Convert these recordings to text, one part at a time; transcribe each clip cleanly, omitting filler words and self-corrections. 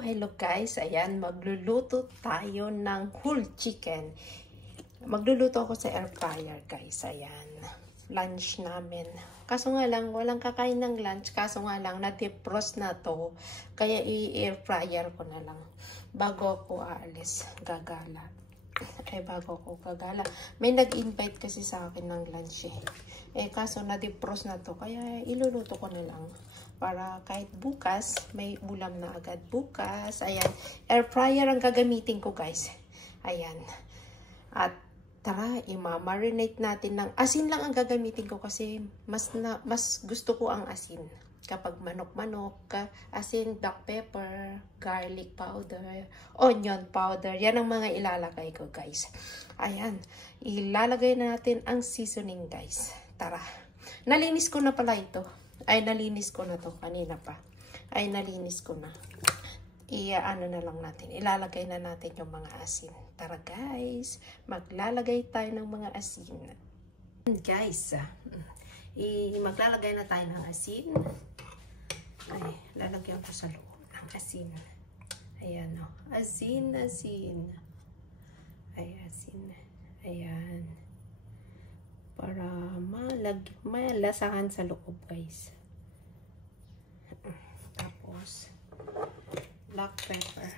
Hello guys. Ayan, magluluto tayo ng whole chicken. Magluluto ako sa air fryer guys. Ayan, lunch namin. Kaso nga lang, walang kakain ng lunch. Kaso nga lang, na-defrost na to. Kaya i-air fryer ko na lang. Bago ako aalis, gagala. Bago ako gagala. May nag-invite kasi sa akin ng lunch kaso na-defrost na to. Kaya iluluto ko na lang. Para kahit bukas, may ulam na agad bukas. Ayan, air fryer ang gagamitin ko guys. Ayan. At tara, i-marinate natin ng asin lang ang gagamitin ko kasi mas gusto ko ang asin. Kapag manok-manok, asin, black pepper, garlic powder, onion powder. Yan ang mga ilalagay ko guys. Ayan, ilalagay natin ang seasoning guys. Tara. Nalinis ko na pala ito. Nalinis ko na to kanina pa. Nalinis ko na. Ano na lang natin. Ilalagay na natin yung mga asin. Tara guys, maglalagay tayo ng mga asin. Guys, maglalagay na tayo ng asin. Lalagyan ko sa loob ng asin. Ayan o. Asin. Asin. Ayan. Para malasahan sa loob guys. Tapos black pepper.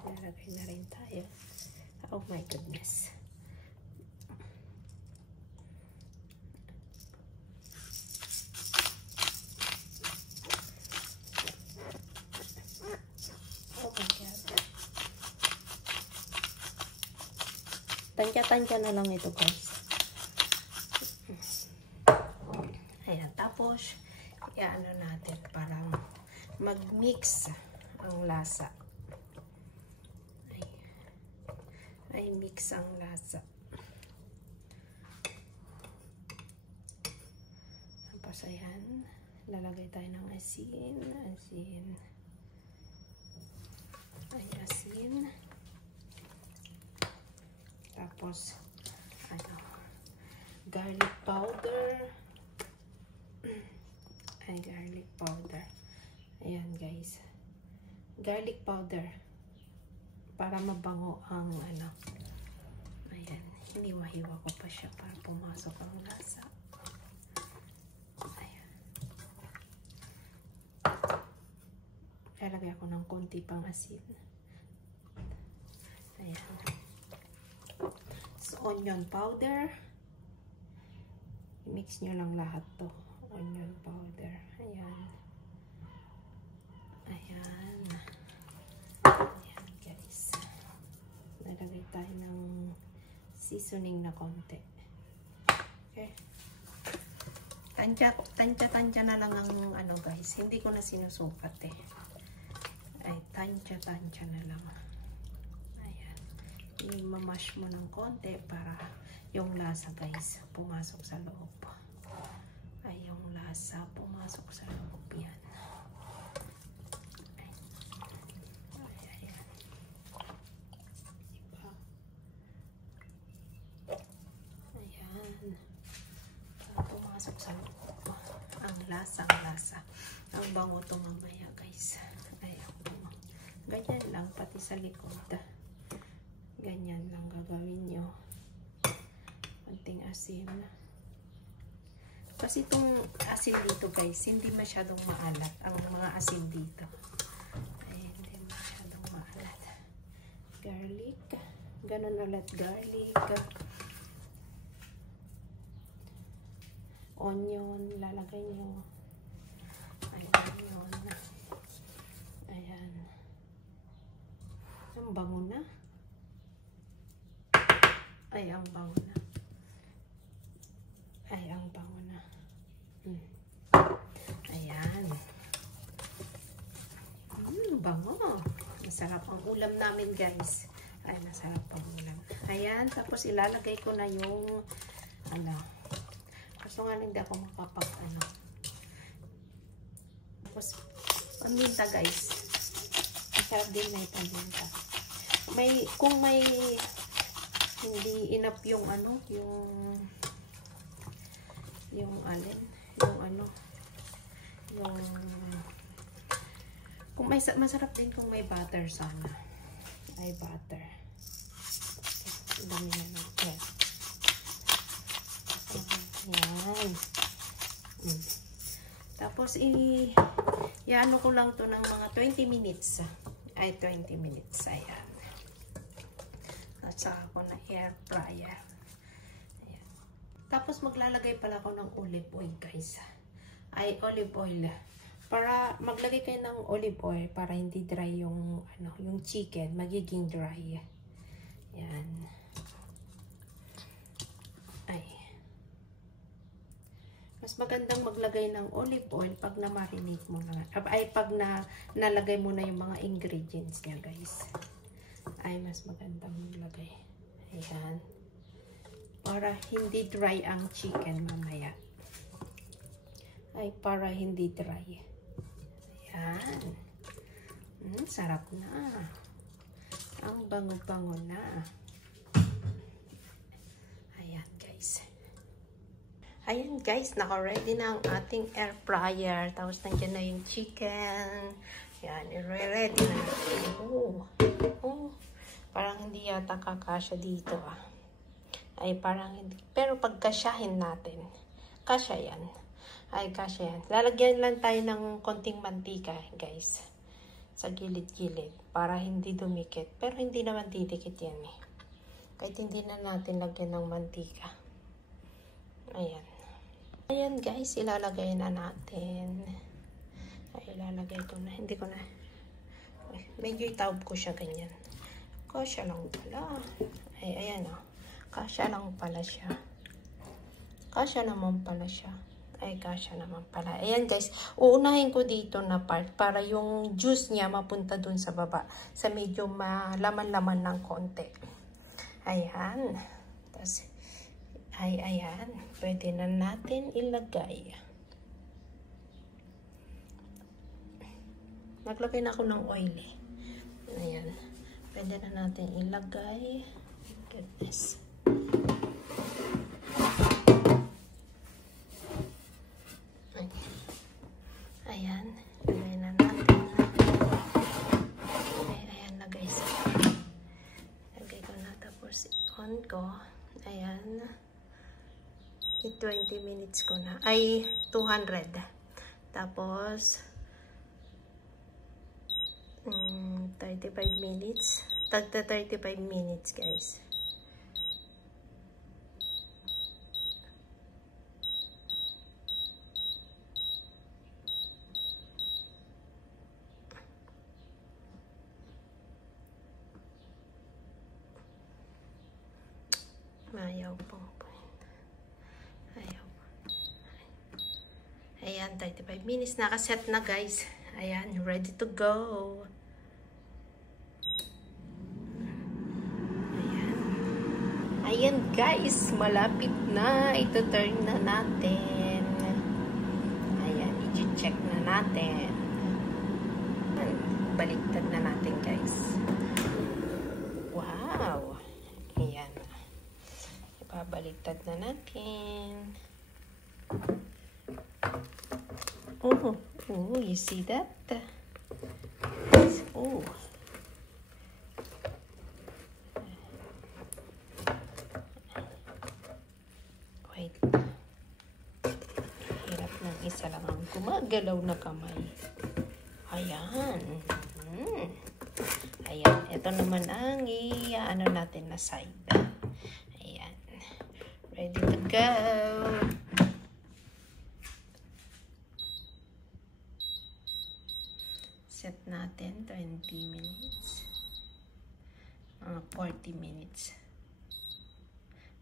Lalagay na rin tayo. Oh my goodness. Oh my God. Tansya-tansya na lang ito guys. Ayan, tapos i-ano natin parang mag-mix ang lasa. Mix ang lasa. Tapos ayan, lalagay tayo ng asin. Asin. Tapos garlic powder. Garlic powder. Ayan guys. Garlic powder. Para mabango ang Ayan. Hiniwa-hiwa ko pa siya para pumasok ang lasa. Ayan. Lalagay ako ng konti pang asin. Ayan. So, onion powder. I-mix nyo lang lahat to. Onion powder. Ayan. Ayan guys. Nalagay tayo ng seasoning na konti. Okay. Tansya na lang ang guys. Hindi ko na sinusukat tansya na lang. Ayan. I-mash mo ng konti para yung lasa guys pumasok sa loob. Yung lasa pumasok sa loob yan. Pumasok sa loob ang lasa. Ang bango to mamaya guys. Ganyan lang pati sa likod. Ganyan lang gagawin nyo. Konting asin. Kasi itong asin dito guys, hindi masyadong maalat ang mga asin dito. Hindi masyadong maalat. Garlic. Ganun ulit garlic. Onion, lalagay nyo. Onion. Ayan. Ang bango na. Ang bango na. Ayan. Bango. Masarap ang ulam namin guys. Masarap ang ulam. Ayan, tapos ilalagay ko na yung kaso nga hindi ako tapos paminta guys. Masarap din na paminta. Kung may hindi enough yung yung Kung may, masarap din kung may butter sana. May butter. Ang dami na natin. Yan. Tapos, i-ano ko lang to ng mga 20 minutes. Ay, 20 minutes. Ayan. At saka ko na air fryer. Ayan. Tapos, maglalagay pala ako ng olive oil, guys. Ay, olive oil. Para maglagay kayo ng olive oil para hindi dry yung, yung chicken. Magiging dry. Ayan. Ay. Mas magandang maglagay ng olive oil pag na-marinate mo na. Ay, pag nalagay mo na yung mga ingredients niya, guys. Ay, mas magandang maglagay. Ayan. Para hindi dry ang chicken mamaya. Ay, para hindi dry. Ayan. Sarap na. Ang bango-bango na. Ayan, guys. Ayan guys, naka-ready na ang ating air fryer. Tapos nandiyan na yung chicken. Ayan, i-ready na natin. Parang hindi yata kakasya dito ah. Ay, parang hindi. Pero pagkasyahin natin, kasya yan. Ay, kasya yan. Lalagyan lang tayo ng konting mantika, guys. Sa gilid-gilid. Para hindi dumikit. Pero hindi naman didikit yan eh. Kahit hindi na natin lagyan ng mantika. Ayan. Ayan guys, ilalagay na natin. Ay, ilalagay ko na. Hindi ko na. Ay, medyo itawag ko siya ganyan. Kasya lang pala. Ay, ayan o. Kasya lang pala siya. Kasya naman pala siya. Ay, kasya naman pala. Ayan guys, uunahin ko dito na part para yung juice niya mapunta dun sa baba. Sa medyo malaman-laman ng konti. Ayan. Tapos, ay, ayan. Pwede na natin ilagay. Naglagay na ako ng oil eh. Ayan. Pwede na natin ilagay. Goodness. Ayan. Lagay na natin. Ayan na guys. Lagay ko na tapos on ko. Ayan. 20 minutes ko na. Ay, 200. Tapos, 35 minutes. Tagta 35 minutes, guys. Ayaw pong. Ayan, 35 minutes. Nakaset na guys. Ayan, ready to go. Ayan. Ayan guys, malapit na. Ito turn na natin. Ayan, i-check na natin. Baliktad na natin guys. Wow. Ayan. Ibabaliktad na natin. Oh, you see that? Oh. Wait. Hirap ng isa lang ang gumagalaw na kamay. Ayan. Ayan. Ito naman ang ano natin na side. Ayan. Ready to go. Set natin 20 minutes. 40 minutes.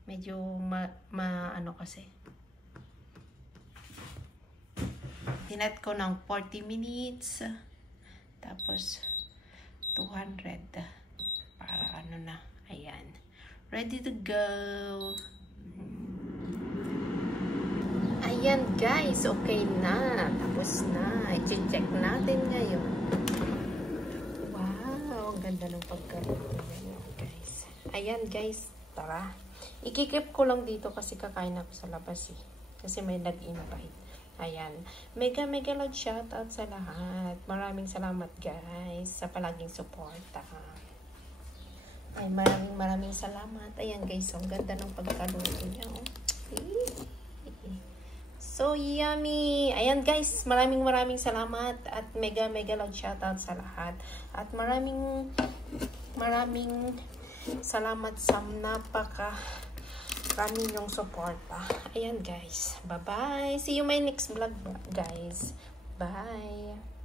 Medyo ano kasi. Tinet ko ng 40 minutes. Tapos 200. Para ano na. Ayan. Ready to go. Ayan guys, okay na. Tapos na. I-check natin ngayon. Wow, ang ganda ng pagkaroon guys. Ayan guys, tara. Ikikip ko lang dito kasi kakain ako sa labas eh. Kasi may nag-invite. Ayan. Mega love shoutout sa lahat. Maraming salamat guys sa palaging suporta. Ay, maraming salamat. Ayan guys, ang ganda ng pagkaluto niya. Oh. So yummy! Ayan guys, maraming salamat at mega love shoutout sa lahat. At maraming salamat sa napaka-rami yung suporta. Ayan guys, bye-bye! See you my next vlog guys. Bye!